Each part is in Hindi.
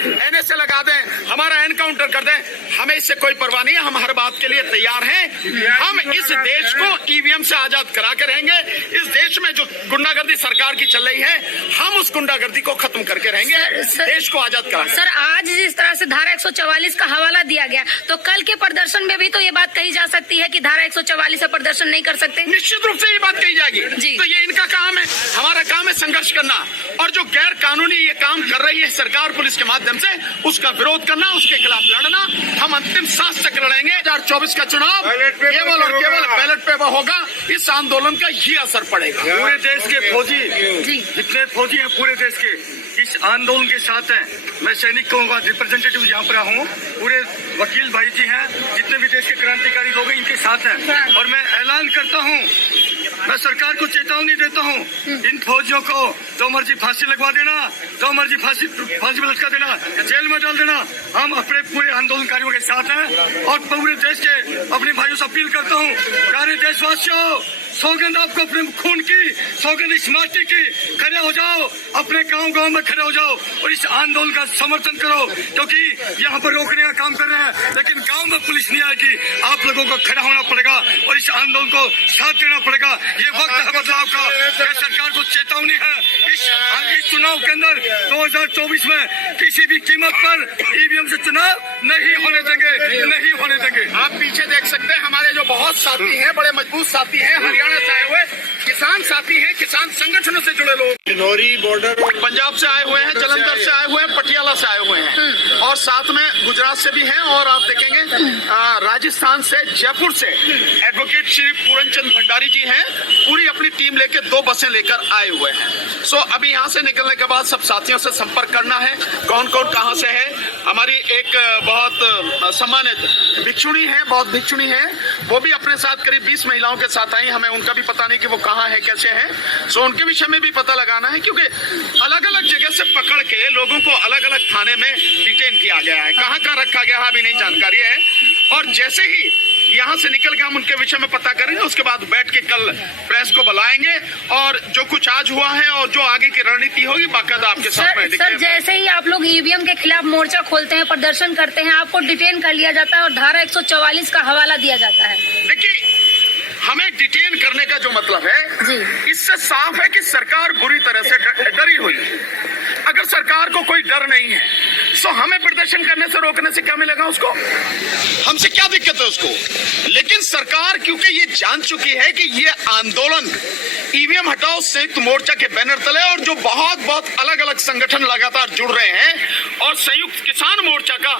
एनएसए लगा दें, हमारा एनकाउंटर कर दें, हमें इससे कोई परवाह नहीं है। हम हर बात के लिए तैयार हैं। हम इस देश को ईवीएम से आजाद करा के रहेंगे। इस देश में जो गुंडागर्दी सरकार की चल रही है, हम उस गुंडागर्दी को खत्म करके रहेंगे, देश को आजाद करा। सर, आज जिस तरह से धारा 144 का हवाला दिया गया, तो कल के प्रदर्शन में भी तो ये बात कही जा सकती है कि धारा 144 से प्रदर्शन नहीं कर सकते। निश्चित रूप से ये बात कही जाएगी। तो ये इनका काम है, हमारा काम है संघर्ष करना, और जो गैर कानूनी ये काम कर रही है सरकार पुलिस के माध्यम से, उसका विरोध करना, उसके खिलाफ लड़ना। हम अंतिम सांस तक लड़ेंगे। 2024 का चुनाव केवल और केवल बैलेट पेपर होगा। इस आंदोलन का ही असर पड़ेगा। पूरे देश के फौजी, जितने फौजी हैं पूरे देश के, इस आंदोलन के साथ हैं। मैं सैनिक कहूँगा, रिप्रेजेंटेटिव यहाँ पर हूँ, पूरे वकील भाई जी हैं, जितने भी देश के क्रांतिकारी लोग हैं, इनके साथ हैं। और मैं ऐलान करता हूँ, मैं सरकार को चेतावनी देता हूँ, इन फौजियों को जो मर्जी फांसी लगवा देना, जो मर्जी फांसी में लटका देना, जेल में डाल देना, हम अपने पूरे आंदोलनकारियों के साथ हैं। और पूरे देश के अपने भाइयों से अपील करता हूँ, प्यारे देशवासियों, सौगंध आपको अपने खून की, सौगंध इस माटी की, खड़े हो जाओ, अपने गांव में खड़े हो जाओ और इस आंदोलन का समर्थन करो, क्योंकि यहाँ पर रोकने का काम कर रहे हैं, लेकिन गांव में पुलिस नहीं आएगी। आप लोगों को खड़ा होना पड़ेगा और इस आंदोलन को साथ देना पड़ेगा। ये वक्त है बदलाव का। यह सरकार को चेतावनी है, इस चुनाव के अंदर 2024 में किसी भी कीमत पर ईवीएम से चुनाव नहीं होने देंगे, नहीं होने देंगे। आप पीछे देख सकते हैं, हमारे जो बहुत साथी हैं, बड़े मजबूत साथी हैं, हरियाणा से आए हुए किसान साथी हैं, किसान संगठनों से जुड़े लोग, किन्नौरी बॉर्डर, पंजाब से आए हुए हैं, जलंधर से आए हुए हैं, पटियाला से आए हुए हैं, और साथ में गुजरात से भी हैं, और आप देखेंगे राजस्थान से, जयपुर से एडवोकेट श्री पूरनचंद भंडारी जी हैं, पूरी अपनी टीम लेकर 2 बसें लेकर आए हुए हैं। सो अभी यहाँ से निकलने के बाद सब साथियों से संपर्क करना है, कौन कौन कहाँ से है। हमारी एक बहुत सम्मानित भिक्षुणी है, बहुत भिक्षुणी है, वो भी अपने साथ करीब 20 महिलाओं के साथ आई। हमें उनका भी पता नहीं कि वो कहाँ है, कैसे है। सो उनके विषय में भी पता लगाना है, क्योंकि अलग अलग जगह से पकड़ के लोगों को अलग अलग थाने में डिटेन किया गया है। कहाँ कहाँ रखा गया है अभी नहीं जानकारी है, और जैसे ही यहाँ से निकल के हम उनके विषय में पता करेंगे, उसके बाद बैठ के कल प्रेस को बुलाएंगे, और जो कुछ आज हुआ है और जो आगे की रणनीति होगी बाकायदा आपके सामने। सर, जैसे ही आप लोग ईवीएम के खिलाफ मोर्चा खोलते हैं, प्रदर्शन करते हैं, आपको डिटेन कर लिया जाता है और धारा 144 का हवाला दिया जाता है। देखिए, हमें डिटेन करने का जो मतलब है, इससे साफ है कि सरकार बुरी तरह से डरी हुई है। अगर सरकार को कोई डर नहीं है, तो हमें प्रदर्शन करने से रोकने से क्या मिलेगा उसको? हमसे क्या दिक्कत है उसको? लेकिन सरकार क्योंकि ये जान चुकी है कि ये आंदोलन ईवीएम हटाओ संयुक्त मोर्चा के बैनर तले, और जो बहुत अलग अलग संगठन लगातार जुड़ रहे हैं, और संयुक्त किसान मोर्चा का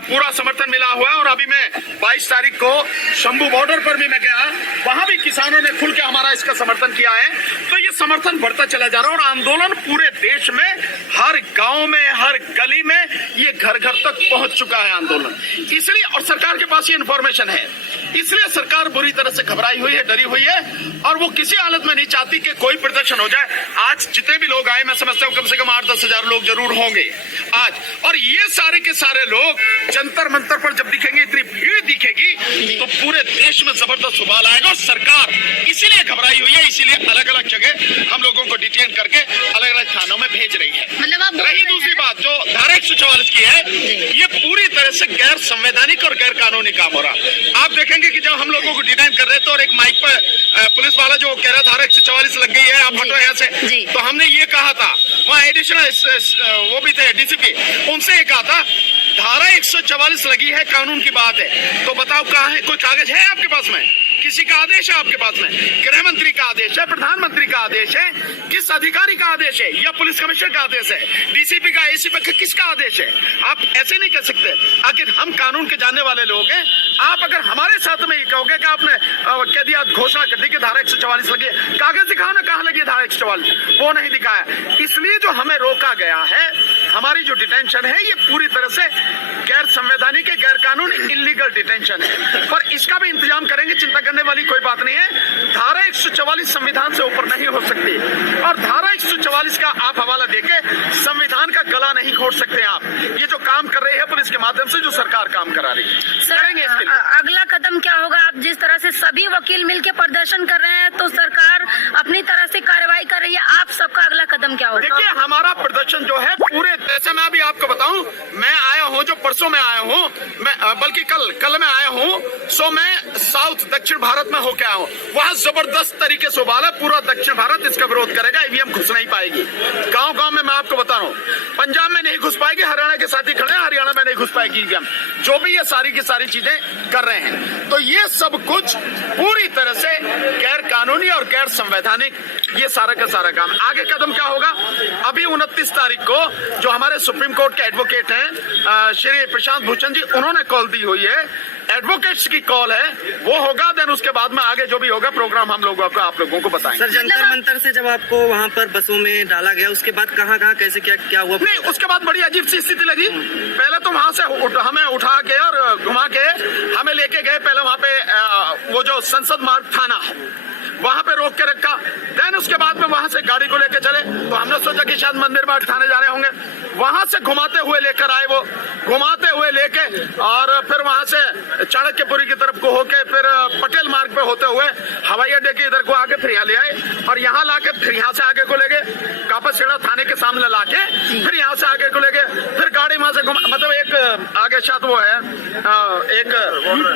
पूरा समर्थन मिला हुआ है। और अभी मैं 22 तारीख को शंभू बॉर्डर पर भी मैं गया, वहां भी किसानों ने खुल के हमारा इसका समर्थन किया है। तो ये समर्थन बढ़ता चला जा रहा है, और आंदोलन पूरे देश में, हर गांव में, हर गली में, ये घर घर तक पहुंच चुका है आंदोलन। इसलिए, और सरकार के पास ये इंफॉर्मेशन है, इसलिए सरकार बुरी तरह से घबराई हुई है, डरी हुई है, और वो किसी हालत में नहीं चाहती कि कोई प्रदर्शन हो जाए। आज जितने भी लोग आए, मैं समझता हूँ कम से कम 8-10 हजार लोग जरूर होंगे आज, और ये सारे के सारे लोग जंतर मंतर पर जब दिखेंगे, इतनी भीड़ दिखेगी, तो पूरे देश में जबरदस्त उबाल आएगा। और सरकार इसीलिए घबराई हुई है, इसीलिए अलग अलग जगह हम लोगों को डिटेन करके अलग अलग थानों में भेज रही है। मतलब रही दूसरी बात, जो धारा 144 की है, ये पूरी तरह से गैर संवैधानिक और गैर कानूनी काम हो रहा। आप देखेंगे कि जब हम लोगों को डिटेन कर रहे थे, और एक माइक पर पुलिस वाला जो कह रहा धारा 144 लग गई है, आप हटो यहाँ से, तो हमने ये कहा था, वहाँ एडिशनल वो भी थे डीसीपी, उनसे ये कहा था धारा 144 लगी है, कानून की बात है, तो बताओ कहाँ है? कोई कागज है आपके पास में? किसी का आदेश है आपके पास में? गृह मंत्री का आदेश है, प्रधानमंत्री का आदेश है, किस अधिकारी का आदेश है, या पुलिस कमिश्नर का आदेश है, डीसीपी का, एसीपी का, किसका आदेश है? आप ऐसे नहीं कह सकते। आखिर हम कानून के जानने वाले लोग हैं। आप अगर हमारे साथ में ये कहोगे कि आपने कह दिया, घोषणा कर दी कि धारा 144 लगी, कागज दिखाओ ना, कहाँ लगी धारा 144? वो नहीं दिखाया। इसलिए जो हमें रोका गया है, हमारी जो डिटेंशन है, ये पूरी तरह से गैर संवैधानिक है, गैर कानूनी, इलीगल डिटेंशन है। पर इसका भी इंतजाम करेंगे, चिंता करने वाली कोई बात नहीं है। धारा 144 संविधान से ऊपर नहीं हो सकती, और धारा 144 का आप हवाला देके संविधान का गला नहीं घोट सकते आप। ये जो काम कर रही है पुलिस के माध्यम से, जो सरकार काम करा रही है, करेंगे इसके लिए। अगला कदम क्या होगा? आप जिस तरह से सभी वकील मिलकर प्रदर्शन कर रहे हैं, तो सरकार अपनी तरह से कार्रवाई कर रही है, आप सबका अगला कदम कदम क्या होगा? देखिए, हमारा प्रदर्शन जो है पूरे जैसे मैं अभी आपको बताऊं, मैं आया हूं जो परसों में आया हूं, मैं बल्कि कल मैं आया हूं, सो मैं साउथ दक्षिण भारत में होके आया हूं। वहां जबरदस्त तरीके से उबाला, पूरा दक्षिण भारत इसका विरोध करेगा, ईवीएम घुस नहीं पाएगी। गांव गांव में मैं आपको बता रहा हूं, पंजाब में नहीं घुस पाएगी, हरियाणा के साथ ही खड़े हैं, हरियाणा में नहीं घुस पाएगी ईवीएम। जो भी ये सारी की सारी चीजें कर रहे हैं, तो ये सब कुछ पूरी तरह से गैर कानूनी और गैर संवैधानिक ये सारा का सारा काम। आगे कदम क्या होगा? अभी 29 तारीख को जो हमारे सुप्रीम कोर्ट के एडवोकेट हैं श्री प्रशांत भूषण जी, उन्होंने कॉल दी हुई है, एडवोकेट्स की कॉल है, वो होगा। देन उसके बाद में आगे जो भी होगा प्रोग्राम हम लोगों को आप लोगों को बताएंगे। सर, जंतर मंतर से जब आपको वहाँ पर बसों में डाला गया, उसके बाद कहाँ कैसे क्या हुआ? नहीं, उसके बाद बड़ी अजीब सी स्थिति लगी। पहले तो वहां से हमें उठा के और घुमा के हमें लेके गए, पहले वहां पे वो जो संसद मार्ग थाना है वहां पे रोक के रखा। देन उसके बाद में वहां से गाड़ी को लेके चले, तो हमने सोचा कि शायद मंदिर मार्ग थाने जा रहे होंगे। वहां से घुमाते हुए लेकर आए, वो घुमाते हुए लेके, और फिर वहां से चाणक्यपुरी की तरफ को होके फिर पटेल मार्ग पे होते हुए हवाई अड्डे के इधर को आके फिर यहाँ ले आए, और यहाँ लाके फिर यहाँ से आगे को ले गए, कापसखेड़ा थाने के सामने लाके फिर यहाँ से आगे को ले गए। फिर गाड़ी वहां से मतलब एक आगे शायद वो है एक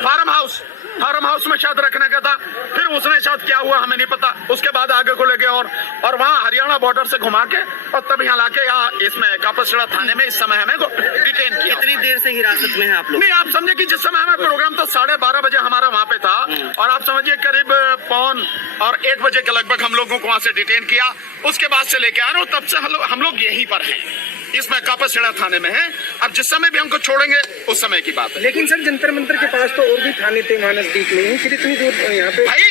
फार्म हाउस में शायद रखने का था। फिर उसने शायद क्या हुआ हमें नहीं पता। उसके बाद आगे को ले गए और वहाँ हरियाणा बॉर्डर से घुमा के और तब यहाँ लाके यहाँ इसमें कापसखेड़ा थाने में इस समय हमें डिटेन किया। कितनी देर से हिरासत में है आप लोग? नहीं, आप समझे कि जिस समय हमें प्रोग्राम था 12:30 बजे हमारा वहाँ पे था, और आप समझिए करीब 1 बजे के लगभग हम लोगों को वहाँ से डिटेन किया। उसके बाद से लेके आ रहे हो, तब से हम लोग यहीं पर हैं, इसमें कापसखेड़ा थाने में है। अब जिस समय भी हमको छोड़ेंगे उस समय की बात है। लेकिन सर, जंतर मंतर के पास तो और भी थाने थे वहाँ नजदीक में ही, फिर इतनी दूर यहाँ पे भाई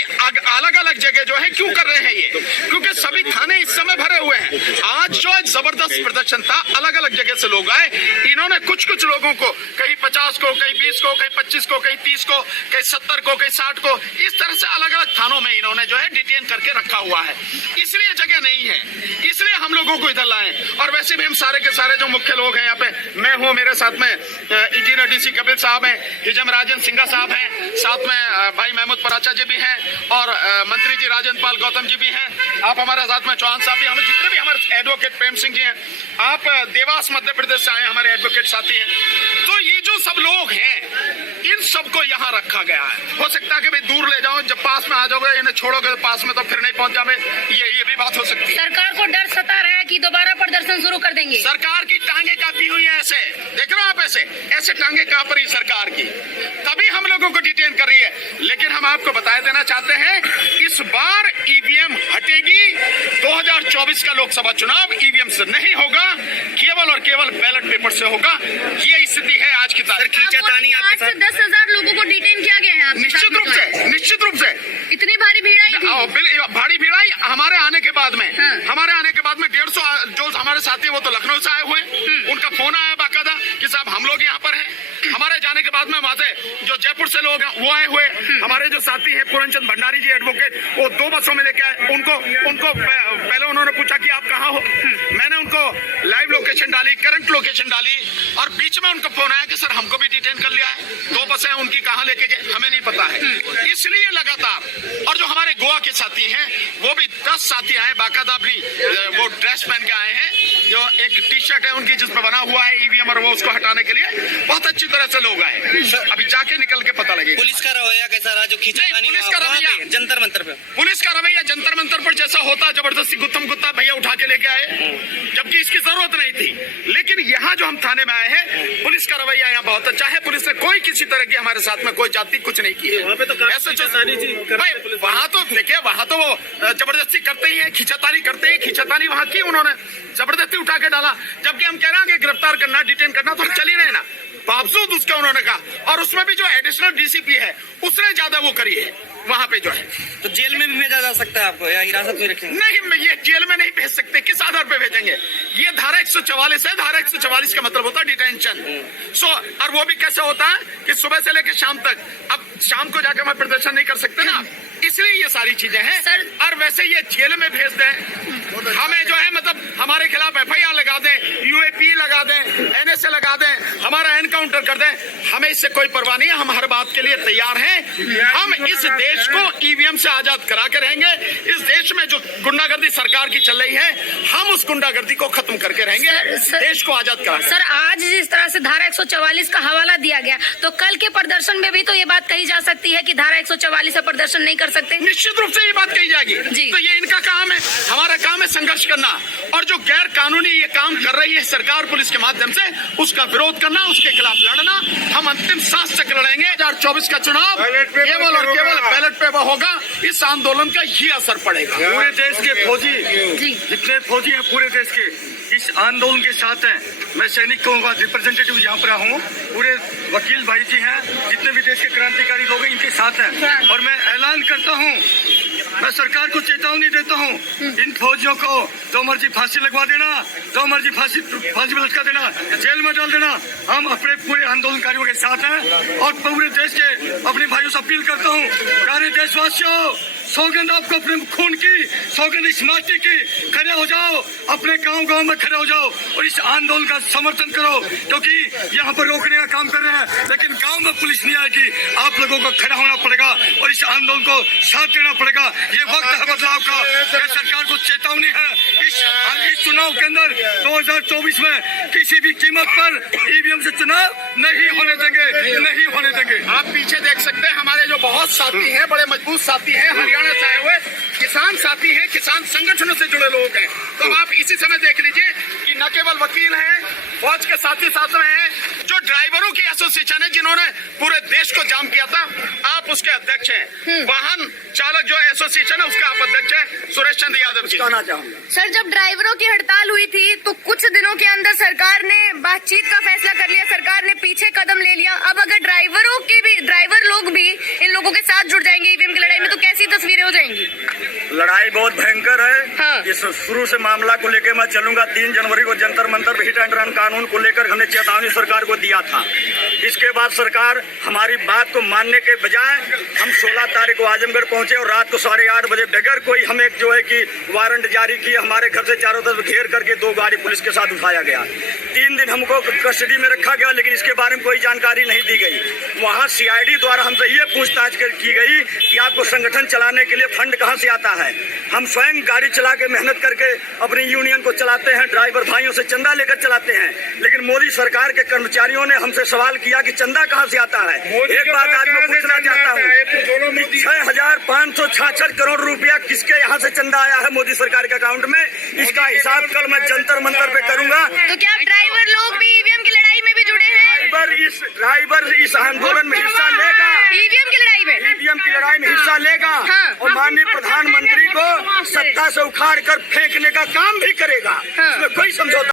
अलग अलग जगह जो है क्यों कर रहे हैं ये? क्योंकि सभी थाने इस समय भरे हुए हैं। आज जो एक जबरदस्त प्रदर्शन था, अलग अलग जगह से लोग आए, इन्होंने कुछ लोगों को, कहीं 50 को, कहीं 20 को, कहीं 25 को, कहीं 30 को, कहीं 70 को, कहीं 60 को, इस तरह से अलग अलग थानों में इन्होंने जो है डिटेन करके रखा हुआ है। इसलिए जगह नहीं है, इसलिए हम लोगों को इधर लाए। और वैसे भी हम सारे के सारे जो मुख्य लोग हैं यहाँ पे, मैं हूँ, मेरे साथ में इंजीनियर DC कपिल साहब हैं, हिजम राजन सिंघा साहब हैं, साथ में भाई महमूद पराचा जी भी हैं, और मंत्री जी राजेंद्र पाल गौतम जी भी हैं। आप हमारे साथ में चौहान साहब भी, हमें जितने भी हमारे एडवोकेट प्रेम सिंह जी हैं, आप देवास मध्य प्रदेश से आए हमारे एडवोकेट साथी हैं। तो ये जो सब लोग हैं, इन सबको यहाँ रखा गया है। हो सकता है कि भाई दूर ले जाओ, जब पास में आ जाओगे, इन्हें छोड़ोगे पास में तो फिर नहीं पहुंच जाओगे, ये भी बात हो सकती है। सरकार को डर सता रहा है कि दोबारा प्रदर्शन शुरू कर देंगे। सरकार की टांगे कापी हुई है, ऐसे देख रहे हो आप, ऐसे टांगे कांप रही सरकार की, तभी हम लोगों को डिटेन कर रही है। लेकिन हम आपको बता देना चाहते हैं, इस बार ईवीएम हटेगी। 2024 का लोकसभा चुनाव ईवीएम से नहीं होगा, केवल और केवल बैलेट पेपर से होगा। ये स्थिति है आज की तारीख। खींचातानी आपके साथ 10,000 लोगों को डिटेन किया गया है। निश्चित रूप से इतनी भारी भीड़ आई थी। भारी भीड़ आई हमारे आने के बाद में। हमारे आने के बाद में 150 जो हमारे साथी वो तो लखनऊ से आए हुए, उनका फोन आया बाकायदा कि साहब हम लोग यहाँ पर हैं। हमारे जाने के बाद में वहां से जो जयपुर से लोग हैं वो आए हुए। हमारे जो साथी हैं पूरनचंद भंडारी जी एडवोकेट, वो 2 बसों में लेके आए। उनको पहले उन्होंने पूछा कि आप कहाँ हो। मैंने उनको लाइव लोकेशन डाली, करंट लोकेशन डाली, और बीच में उनको फोन आया कि सर हमको भी डिटेन कर लिया है। 2 बसें उनकी कहाँ लेके गए हमें नहीं पता है। इसलिए लगातार, और जो हमारे गोवा के साथी हैं वो भी 10 साथी आए बाकायदा, अपनी वो ड्रेस पहन के आए हैं, जो एक टी-शर्ट है उनकी जिसमें बना हुआ है ईवीएम, और वो उसको हटाने के लिए बहुत अच्छी तरह से लोग आए। अभी जाके निकल के पता लगेगा। पुलिस का रवैया कैसा रहा? जो खींचातानी पुलिस का रवैया जंतर मंतर पे, पुलिस का रवैया जंतर मंतर पर जैसा होता, जबरदस्ती गुत्तम गुत्ता भैया उठा के लेके आए, जबकि इसकी जरूरत नहीं थी। लेकिन यहाँ जो हम थाने में आए हैं, पुलिस का रवैया यहाँ बहुत अच्छा है। पुलिस ने कोई किसी तरह की हमारे साथ में कोई जाति कुछ नहीं की है। वहाँ पे तो ऐसे वहाँ तो देखिए, वहाँ तो वो जबरदस्ती करते ही है, खींचातानी करते हैं। खींचातानी वहाँ की उन्होंने जबरदस्ती उठा के डाला, जबकि हम कह रहे हैं कि गिरफ्तार करना, डिटेन करना, तो हम चल ही रहे ना। बावजूद उसके उन्होंने कहा, और उसमें भी जो एडिशनल DCP है उसने ज्यादा वो करी है वहाँ पे जो है। तो जेल में भी भेजा जा सकता है आपको, या हिरासत में रखेंगे? नहीं, ये जेल में नहीं भेज सकते। किस आधार पे भेजेंगे? ये धारा 144 है। धारा 144 का मतलब होता है डिटेंशन। और वो भी कैसे होता है कि सुबह से लेकर शाम तक। अब शाम को जाकर हम प्रदर्शन नहीं कर सकते ना, इसलिए ये सारी चीजें हैं। और वैसे ये जेल में भेज दें, हमें जो है मतलब हमारे खिलाफ FIR लगा दें, UAP लगा दें, सीने से लगा दें, हमारा एनकाउंटर कर दें, हमें इससे कोई परवाह नहीं है। हम हर बात के लिए तैयार हैं। हम इस देश को ईवीएम से आजाद करा के रहेंगे। इस देश में जो गुंडागर्दी सरकार की चल रही है, हम उस गुंडागर्दी को खत्म करके रहेंगे, देश को आजाद करा। सर, आज जिस तरह से धारा 144 का हवाला दिया गया, तो कल के प्रदर्शन में भी तो ये बात कही जा सकती है कि धारा 144 से प्रदर्शन नहीं कर सकते। निश्चित रूप से ये बात कही जाएगी। तो ये इनका काम है, हमारा काम है संघर्ष करना, और जो गैर कानूनी ये काम कर रही है सरकार पुलिस के माध्यम से, उसका विरोध करना, उसके खिलाफ लड़ना। हम अंतिम सांस तक लड़ेंगे। 2024 का चुनाव केवल और केवल बैलेट पेपर होगा। इस आंदोलन का ही असर पड़ेगा। पूरे देश के फौजी जितने फौजी हैं पूरे देश के इस आंदोलन के साथ हैं। मैं सैनिक कहूँगा, रिप्रेजेंटेटिव यहाँ पर हूँ, पूरे वकील भाई जी हैं, जितने भी देश के क्रांतिकारी लोग हैं इनके साथ हैं। और मैं ऐलान करता हूँ, मैं सरकार को चेतावनी देता हूँ, इन फौजियों को जो मर्जी फांसी लगवा देना, जो मर्जी फांसी में लटका देना, जेल में डाल देना, हम अपने पूरे आंदोलनकारियों के साथ हैं। और पूरे देश के अपने भाइयों से अपील करता हूँ, प्यारे देशवासियों, सौगंध आपको अपने खून की, सौगंध इस माटी की, खड़े हो जाओ, अपने गांव में खड़े हो जाओ और इस आंदोलन का समर्थन करो, क्योंकि यहाँ पर रोकने का काम कर रहे हैं, लेकिन गांव में पुलिस नहीं आएगी। आप लोगों को खड़ा होना पड़ेगा और इस आंदोलन को साथ देना पड़ेगा। ये वक्त है बदलाव का। यह सरकार को चेतावनी है, इस चुनाव के अंदर 2024 में किसी भी कीमत पर ईवीएम से चुनाव नहीं होने देंगे, नहीं होने देंगे। आप पीछे देख सकते हैं, हमारे जो बहुत साथी हैं, बड़े मजबूत साथी हैं, हरियाणा से आए हुए किसान साथी हैं, किसान संगठनों से जुड़े लोग हैं। तो आप इसी समय देख लीजिए कि न केवल वकील हैं, फौज के साथी साथ में हैं, जो ड्राइवरों की एसोसिएशन है, जिन्होंने पूरे देश को जाम किया था, आप उसके अध्यक्ष हैं। वाहन चालक जो एसोसिएशन है, उसके आप अध्यक्ष हैं, सुरेश चंद्र यादव जी। कहना चाहूंगा सर, जब ड्राइवरों की हड़ताल हुई थी तो कुछ दिनों के अंदर सरकार ने बातचीत का फैसला कर लिया, सरकार ने पीछे कदम ले लिया। अब अगर ड्राइवर लोग भी इन लोगों के साथ जुड़ जाएंगे ईवीएम की लड़ाई में, तो कैसी तस्वीरें हो जाएंगी? लड़ाई बहुत भयंकर है। हाँ। इस शुरू से मामला को लेकर मैं चलूंगा। 3 जनवरी को Jantar Mantar hit and run कानून को लेकर हमने चेतावनी सरकार को दिया था। इसके बाद सरकार हमारी बात को मानने के बजाय हम 16 तारीख को आजमगढ़ पहुंचे और रात को 8:30 बजे बगैर कोई हमें जो है कि वारंट जारी किए, हमारे घर से चारों तरफ घेर करके 2 गाड़ी पुलिस के साथ उठाया गया। 3 दिन हमको कस्टडी में रखा गया, लेकिन इसके बारे में कोई जानकारी नहीं दी गई। वहाँ CID द्वारा हमसे ये पूछताछ की गई कि आपको संगठन चलाने के लिए फंड कहाँ से आता है। हम स्वयं गाड़ी चला के मेहनत करके अपनी यूनियन को चलाते हैं, ड्राइवर भाइयों से चंदा लेकर चलाते हैं, लेकिन मोदी सरकार के कर्मचारियों ने हमसे सवाल किया कि चंदा कहाँ से आता है। एक बात आज मैं पूछना चाहता हूँ, 6,566 करोड़ रुपया किसके यहाँ से चंदा आया है मोदी सरकार के अकाउंट में, इसका हिसाब कल मैं जंतर मंतर पे करूंगा। तो क्या ड्राइवर लोग भी ईवीएम की लड़ाई में भी जुड़े हैं? ड्राइवर इस आंदोलन में हिस्सा लेगा, ईवीएम की लड़ाई में, ईवीएम की लड़ाई में हिस्सा लेगा। हाँ। और माननीय प्रधानमंत्री को सत्ता से उखाड़ कर फेंकने का काम भी करेगा। इसमें कोई समझौता